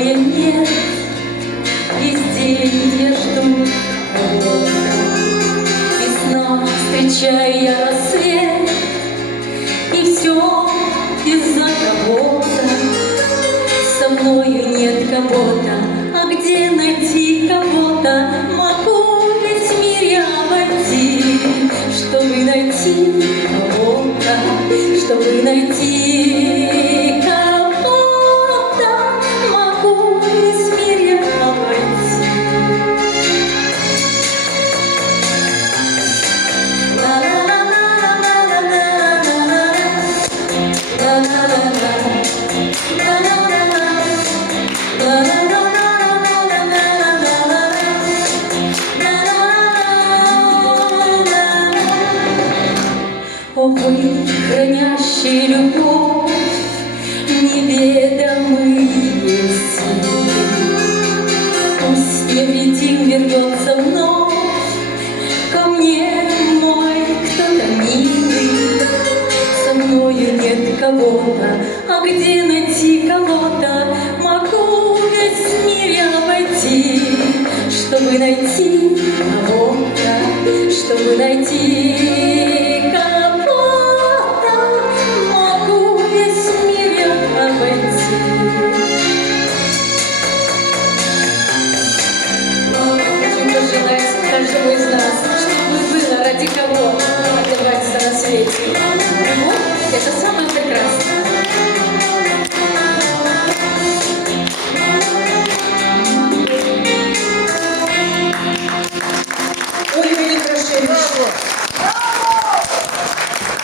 покоя нет, весь день я жду кого-то. Весна, встречая я рассвет, и все из-за кого-то. Со мною нет кого-то, а где найти кого-то? Могу весь мир я обойти, чтобы найти кого-то, чтобы найти кого-то. Могу весь мир я обойти. О, вы, хранящие любовь, неведомые силы, пусть невидим вернется вновь ко мне мой кто-то милый. Со мною нет кого-то, а где найти кого-то? Могу весь мир я обойти, чтобы найти кого-то, чтобы найти кого-то. Могу весь мир я обойти. Очень пожелать каждому из нас, чтобы было ради кого отдаваться на свете. Любовь — это самое прекрасное. Ольга Некрашевич.